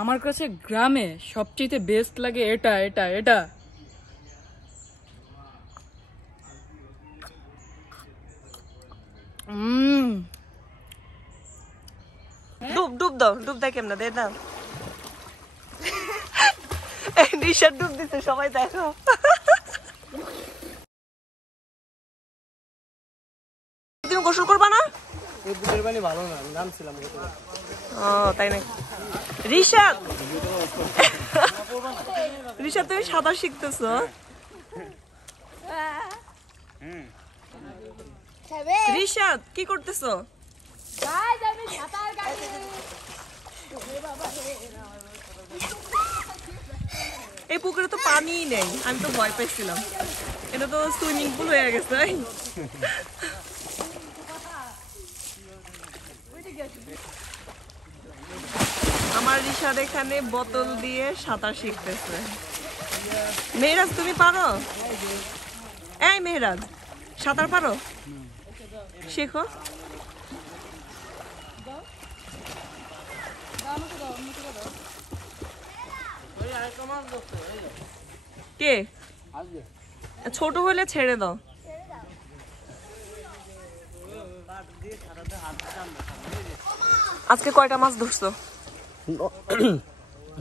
আমার কাছে গ্রামে সবচেয়ে বেস্ট লাগে এটা এটা এটা। ডুব ডুব দাও, ডুব দেয় কেমন দে দাও। নিশার ডুব দিতে সবাই দেখো। তুমি গোসল করবা না? এই বুকের পানি ভালো না, আমি নামছিলাম। ও তাই না? রিশাদ, রিশাদ তুমি সাঁতার শিখতেছো? রিশাদ কি করতেছো? এই পুকুরে তো পানি নেই, আমি তো ভয় পেয়েছিলাম। এটা তো সুইমিং পুল হয়ে গেছে। আমার রিশাদ এখানে বোতল দিয়ে সাঁতার শিখতেছে। মেহরাজ তুমি পারো? এই মেহরাজ সাঁতার পারো? শেখো। কে ছোট হলে ছেড়ে দাও। আজকে কয়টা মাছ ধরছো?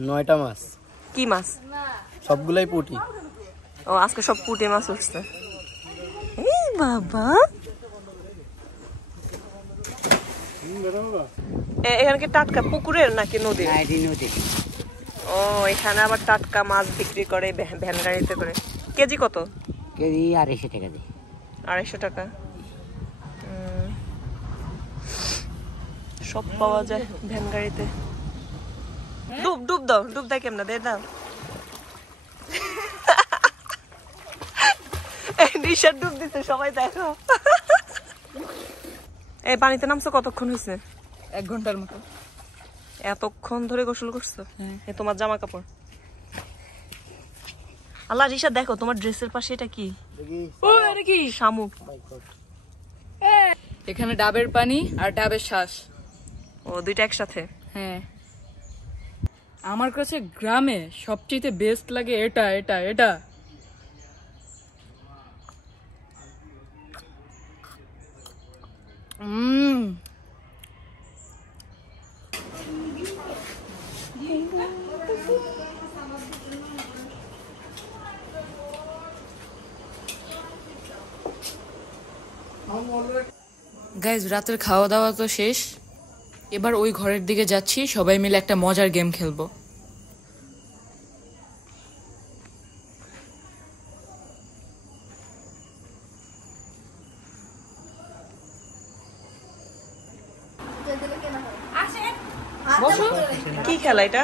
9টা মাছ। কি মাছ? সবগুলাই পুঁটি। ও আজকে সব পুঁটি মাছ উঠছে। এই বাবা, এখানে কি টাটকা পুকুরের নাকি নদী? নদী। ও এখানে আবার টাটকা মাছ বিক্রি করে ভ্যান গাড়িতে করে। কেজি কত? কেজি 250 টাকা দিয়ে। 250 টাকা। সব পাওয়া যায় ভ্যান গাড়িতে। ডুব ডুব দাও, ডুব দেয় কেমন দে দাও। নিশার ডুব দিতে সবাই দেখো। এই পানিতে নামছো কতক্ষণ হয়েছে? 1 ঘন্টার মতো। এতক্ষণ ধরে গোসল করছো? হ্যাঁ। এ তোমার জামা কাপড়। আল্লাহ রিশা দেখো তোমার ড্রেসের পাশে এটা কি? ও এটা কি? শামুক। এখানে ডাবের পানি আর ডাবের শ্বাস। ও দুইটা একসাথে? হ্যাঁ। আমার কাছে গ্রামে সবচেয়ে বেস্ট লাগে এটা এটা এটা। গাইজ রাতের খাওয়া দাওয়া তো শেষ, এবার ওই ঘরের দিকে যাচ্ছি, সবাই মিলে একটা মজার গেম খেলবো। কি খেলা এটা?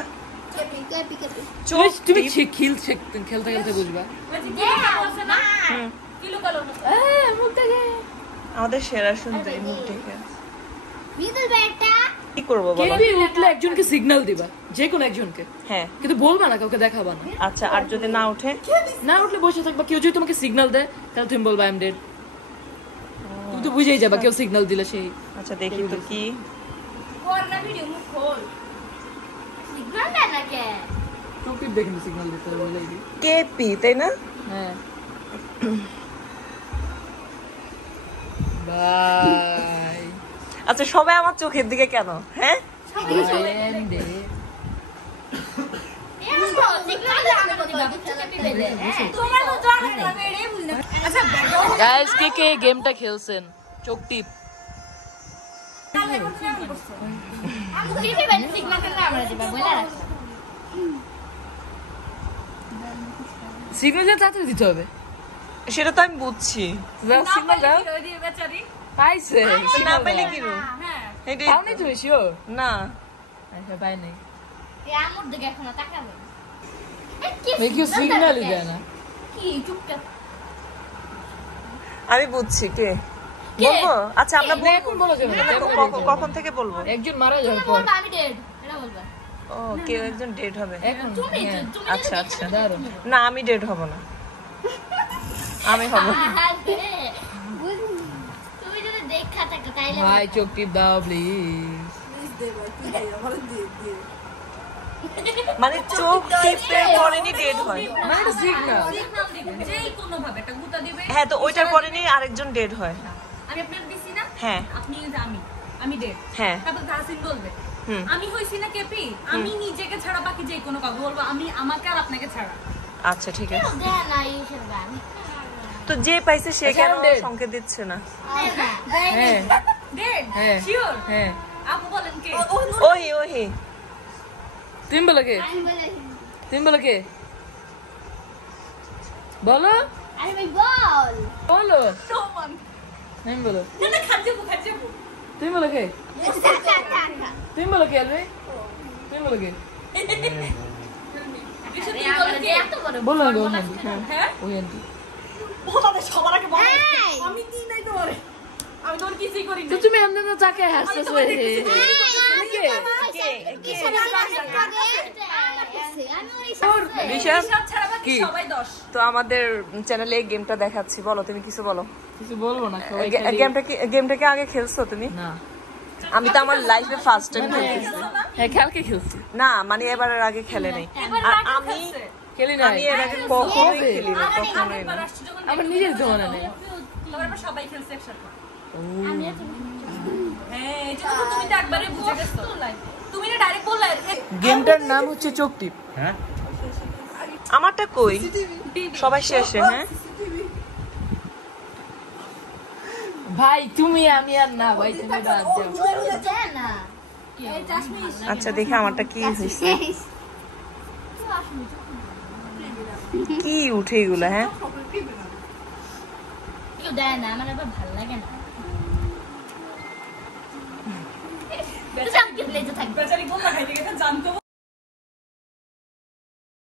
তুমি খেলতে খেলতে বুঝবা। আমাদের সেরা সুন্দরী মুখ দেখে কি করবো বলো? উঠলে একজনকে সিগন্যাল দিবা, যে কোনো একজনকে। হ্যাঁ কিন্তু বলবা না, কাউকে দেখাবা না। আচ্ছা, আর যদি না উঠে? না উঠলে বসে থাকবা, কেউ যদি তোমাকে সিগন্যাল দেয় তাহলে তুমি বলবা আই এম ডেড। তুমি তো বুঝেই যাবা কেউ সিগন্যাল দিলে সেই। আচ্ছা দেখি তো কি। টপিক দেখেন সিগন্যাল দিতে হবে। কেপি তাই না? হ্যাঁ। বাই। আচ্ছা সবাই আমার চোখের দিকে কেন? হ্যাঁ গাইস, কে কে গেমটা খেলছেন? চোখ টিপ। সিগন্যাল তাড়াতাড়ি দিতে হবে। সেটা তো আমি বুঝছি। সিগন্যাল দাও। পাইছে। না পাইলে কি রো? পাওনি তুমি শিওর? না আচ্ছা পাই নাই। কেউ সিগন্যালই দেয় না। আমি বুঝছি কে বলবো। আচ্ছা আমরা এখন বলো কেন? কখন থেকে বলবো? একজন মারা যাওয়ার পর। ও কেউ একজন ডেড হবে এখন। আচ্ছা আচ্ছা, দারুণ। না আমি ডেড হব না, আমি হব। ভাই চোখ টিপ দাও প্লিজ। মানে চোখ টিপে পরেনি ডেড হয়। মানে এটা সিগন্যাল। সিগন্যাল দিবেন যেই কোনো ভাবে একটা গুতা দিবে। হ্যাঁ, তো ওইটার পরেনি আরেকজন ডেড হয়। আমি আপনাকে দিছি না? হ্যাঁ আপনি আমি ডেড। হ্যাঁ তারপর তাহসিন বলবে হুম। আমি হইছি না কেপি, আমি নিজেকে ছাড়া বাকি যে কোনো কাউকে বলবো আমি আমাকে আর আপনাকে ছাড়া। আচ্ছা ঠিক আছে, তো যে পাইছে সে আচ্ছা, কেন I'm dead. সংকেত দিচ্ছে না? হ্যাঁ ডেড হ্যাঁ শিওর? হ্যাঁ। আপু বলেন কে? ওহি ওহি। তুমি বলো কে? তুমি বলো কে? বলো বলো। সোমান। আমি বলো। না খাজবু। তুমি বলো কে? তুমি বলো কে আলবে? তুমি বলো কে? বিশু তুমি বলো কে? বলো না গো আন্টি। হ্যাঁ? ওই আন্টি। ও তাদের সবার আগে বলো। আমি কি নাই তোমারে? আমি তোমার কিছুই করি তো না। তুমি এমন না চাকে হাসতেছো হে কে? ঋষভ, সব ছাড়া বাকি কি? সবাই 10। তো আমাদের চ্যানেলে এই গেমটা দেখাচ্ছি, বলো তুমি কিছু বলো। কিছু বলবো না সবাই খালি- গেমটা কি আগে খেলছো তুমি? না আমি তো আমার লাইফে ফার্স্ট টাইম মানে খেলতেছি। হ্যাঁ কালকে খেলছি না মানে এবারের আগে খেলে নাই। এবার আর রাগ আমি খেলছে। খেলি না আমি এর আগে কখনোই কবে? খেলি না, কখনোই না। আরেকবার আসছে যখন আমার নিজের জমানা নেই। তারপর আমরা সবাই খেলছে একসাথে। হ্যাঁ, এই জন্য তো তুমি তো একবারে বুঝে গেছো। তুমি না ডাইরেক্ট বললে গেমটার নাম হচ্ছে চোখ টিপ। আমারটা কই? সবাই শেষে। হ্যাঁ ভাই তুমি আমি আর না ভাই তুমি রাত যাও। আচ্ছা দেখে আমারটা কি হয়েছে, কি উঠে এগুলো? হ্যাঁ কেউ দেয় না, আমার আবার ভালো লাগে না। বেচারি বললা খাইতে গেছে জানতো